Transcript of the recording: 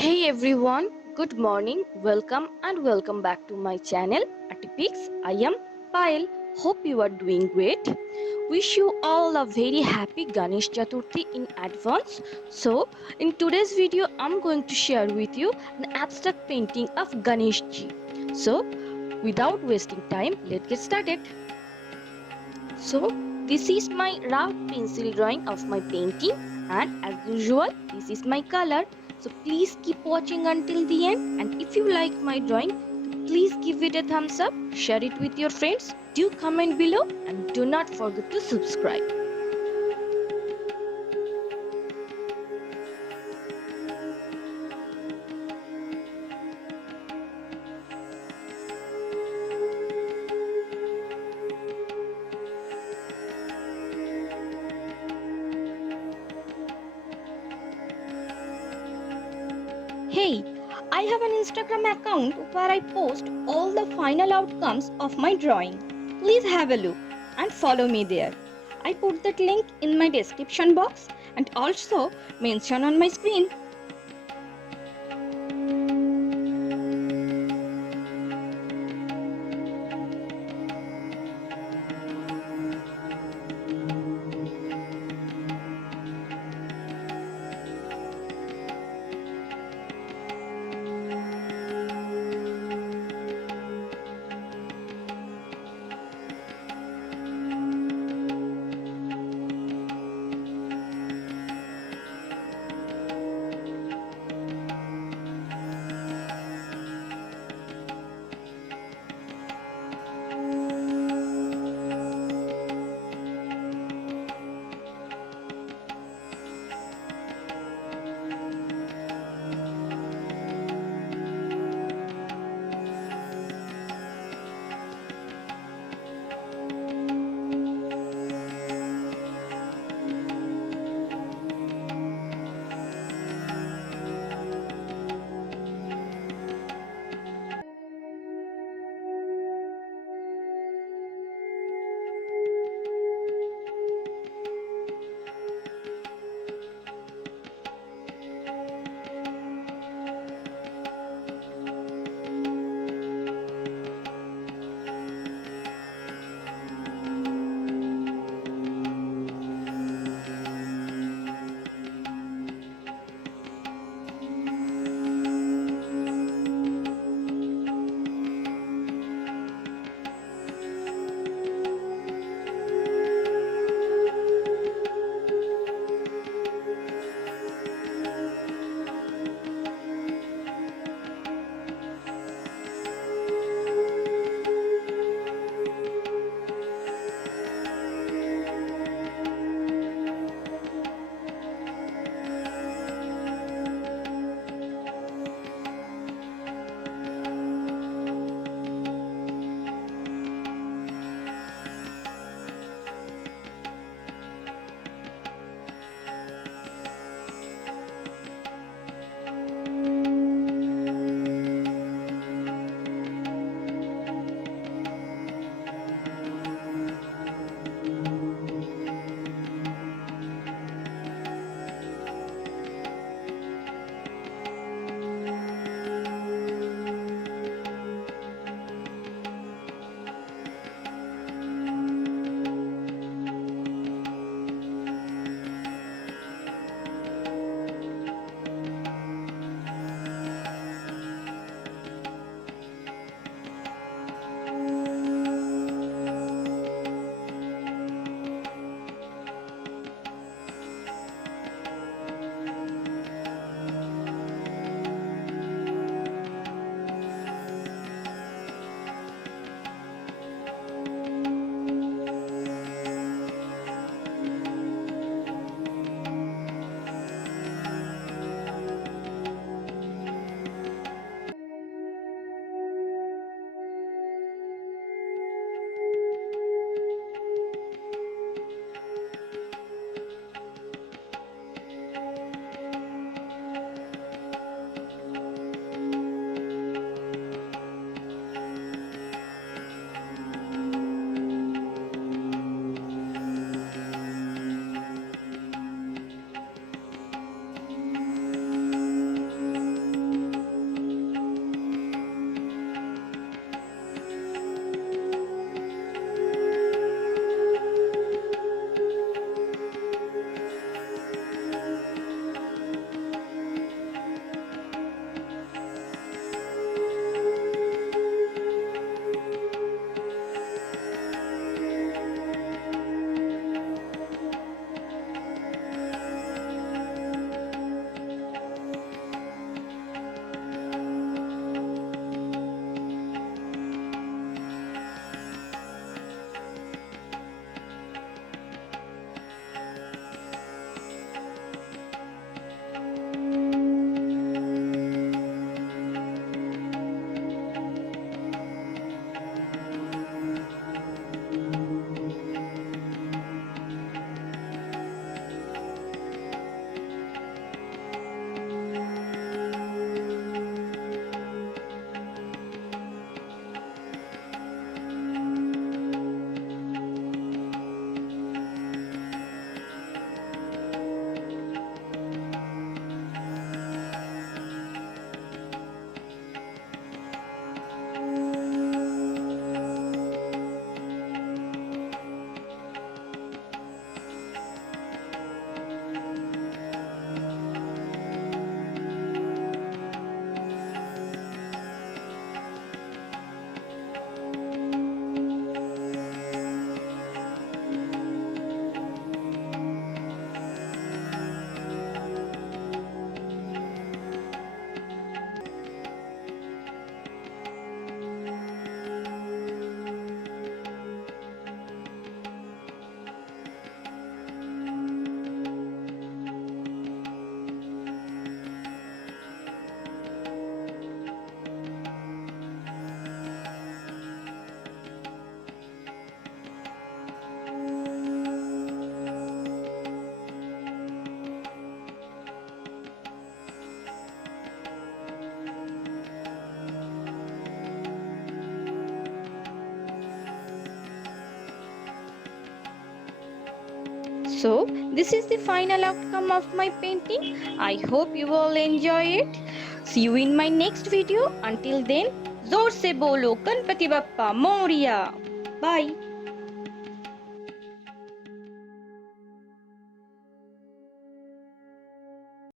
Hey everyone, good morning, welcome back to my channel at Pics. I am Payal. Hope you are doing great. Wish you all a very happy Ganesh Chaturthi in advance. So, in today's video, I'm going to share with you an abstract painting of Ganesh ji. So, without wasting time, let's get started. So, this is my rough pencil drawing of my painting, and as usual, this is my color. So, please keep watching until the end. And if you like my drawing, please give it a thumbs up, share it with your friends, do comment below, and do not forget to subscribe. Hey, I have an Instagram account where I post all the final outcomes of my drawing. Please have a look and follow me there. I put that link in my description box and also mention on my screen. So, this is the final outcome of my painting. I hope you all enjoy it. See you in my next video. Until then, जोर से बोलो Ganpati Bappa Moriya. Bye.